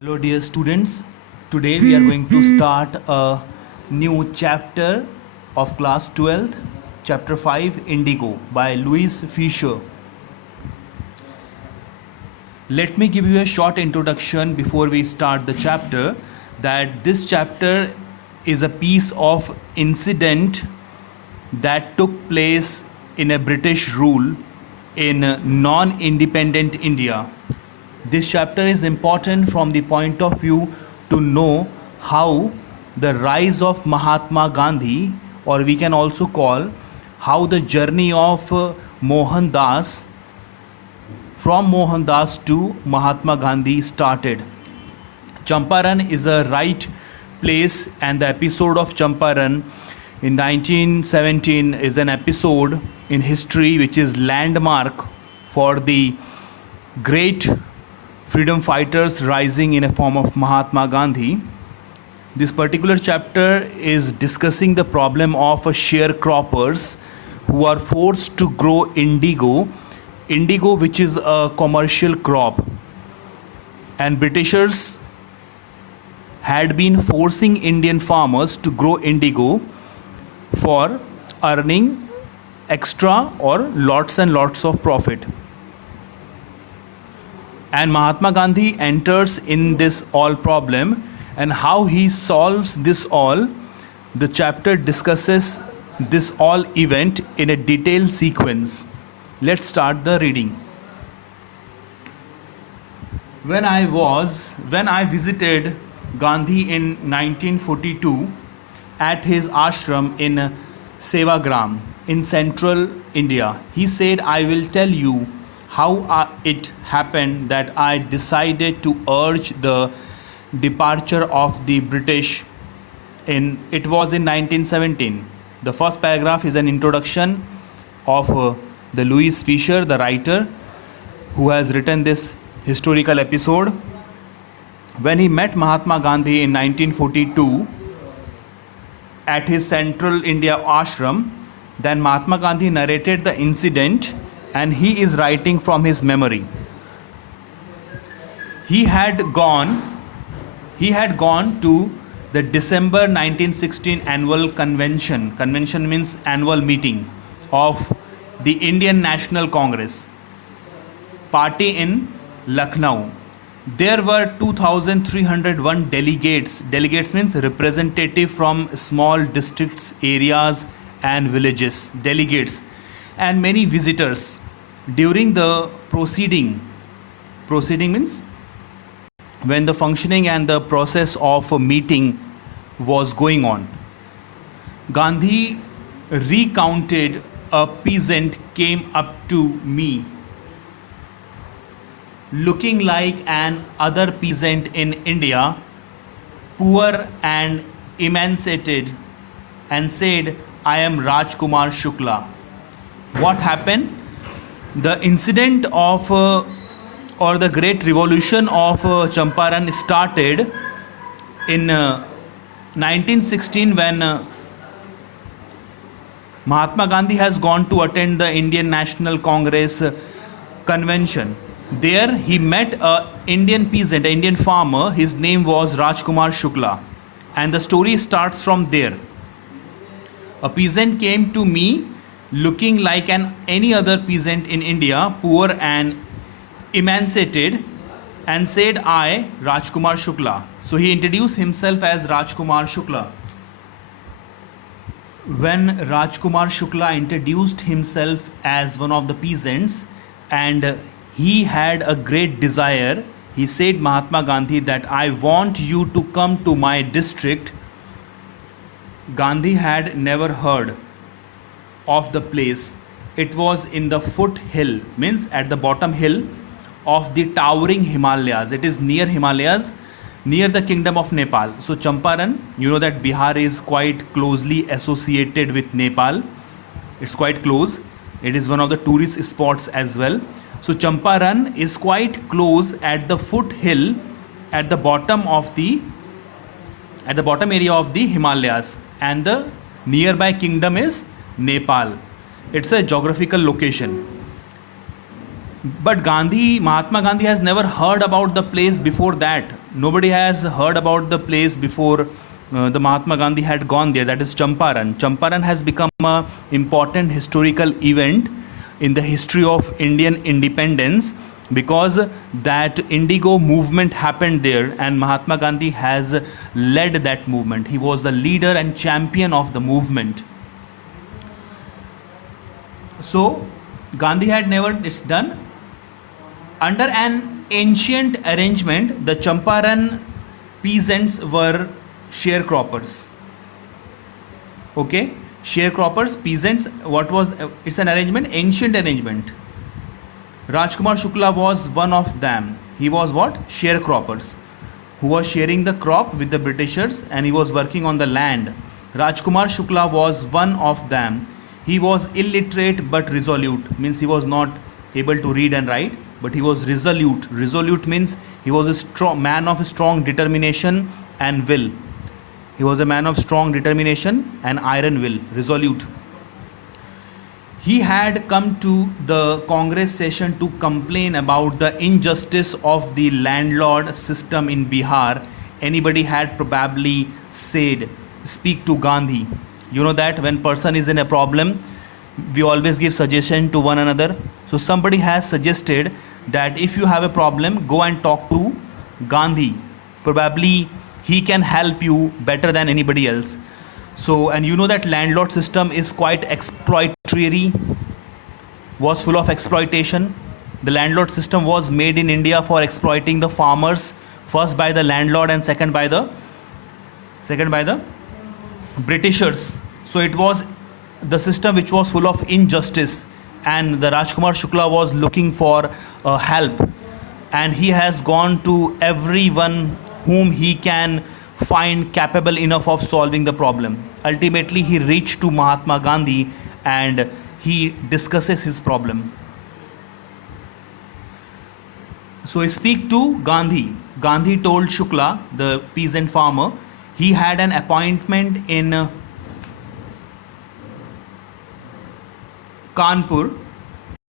Hello, dear students. Today we are going to start a new chapter of class 12th, chapter 5 Indigo by Louis Fisher. Let me give you a short introduction before we start the chapter that this chapter is a piece of incident that took place in a British rule in non-independent India. This chapter is important from the point of view to know how the rise of Mahatma Gandhi, or we can also call how the journey of Mohandas from Mohandas to Mahatma Gandhi started. Champaran is a right place, and the episode of Champaran in 1917 is an episode in history which is landmark for the great freedom fighters rising in a form of Mahatma Gandhi. This particular chapter is discussing the problem of sharecroppers who are forced to grow indigo, which is a commercial crop, and Britishers had been forcing Indian farmers to grow indigo for earning extra or lots and lots of profit. And Mahatma Gandhi enters in this all problem, and how he solves this all. The chapter discusses this all event in a detailed sequence. Let's start the reading. When I visited Gandhi in 1942 at his ashram in Sevagram in central India, he said, "I will tell you how it happened that I decided to urge the departure of the British." It was in 1917. The first paragraph is an introduction of the Louis Fisher, the writer who has written this historical episode. When he met Mahatma Gandhi in 1942 at his central India ashram, then Mahatma Gandhi narrated the incident, and he is writing from his memory. He had gone to the December 1916 annual convention. Convention means annual meeting of the Indian National Congress party in Lucknow. There were 2,301 delegates. Delegates means representative from small districts, areas and villages. Delegates. And many visitors. During the proceeding means when the functioning and the process of a meeting was going on, Gandhi recounted a peasant came up to me looking like an other peasant in India, poor and emancipated, and said, "I am Rajkumar Shukla." What happened? The incident of or the great revolution of Champaran started in 1916 when Mahatma Gandhi has gone to attend the Indian National Congress convention. There he met an Indian peasant, an Indian farmer. His name was Rajkumar Shukla, and the story starts from there. A peasant came to me looking like any other peasant in India, poor and emancipated, and said, "I, Rajkumar Shukla." So he introduced himself as Rajkumar Shukla. When Rajkumar Shukla introduced himself as one of the peasants, and he had a great desire, he said, Mahatma Gandhi, that "I want you to come to my district." Gandhi had never heard of the place. It was in the foothill, means at the bottom hill of the towering Himalayas. It is near Himalayas, near the kingdom of Nepal. So Champaran, you know that Bihar is quite closely associated with Nepal. It's quite close. It is one of the tourist spots as well. So Champaran is quite close at the foothill, at the bottom area of the Himalayas, and the nearby kingdom is Nepal. It's a geographical location. But Mahatma Gandhi has never heard about the place before that. Nobody has heard about the place before the Mahatma Gandhi had gone there. That is Champaran. Champaran has become a important historical event in the history of Indian independence because that Indigo movement happened there, and Mahatma Gandhi has led that movement. He was the leader and champion of the movement. So Gandhi had never, it's done. Under an ancient arrangement, the Champaran peasants were sharecroppers. Okay, sharecroppers, peasants. What was, it's an arrangement, ancient arrangement. Rajkumar Shukla was one of them. He was what? Sharecroppers, who was sharing the crop with the Britishers, and he was working on the land. Rajkumar Shukla was one of them. He was illiterate but resolute, means he was not able to read and write, but he was resolute. Resolute means he was a strong man of strong determination and will. He was a man of strong determination and iron will, resolute. He had come to the Congress session to complain about the injustice of the landlord system in Bihar. Anybody had probably said, speak to Gandhi. You know that when person is in a problem, we always give suggestion to one another. So somebody has suggested that if you have a problem, go and talk to Gandhi. Probably he can help you better than anybody else. So, and you know that landlord system is quite exploitatory, was full of exploitation. The landlord system was made in India for exploiting the farmers, first by the landlord and second by the Britishers. So it was the system which was full of injustice, and the Rajkumar Shukla was looking for help, and he has gone to everyone whom he can find capable enough of solving the problem. Ultimately he reached to Mahatma Gandhi and he discusses his problem. So he speak to Gandhi. Gandhi told Shukla, the peasant farmer, he had an appointment in Kanpur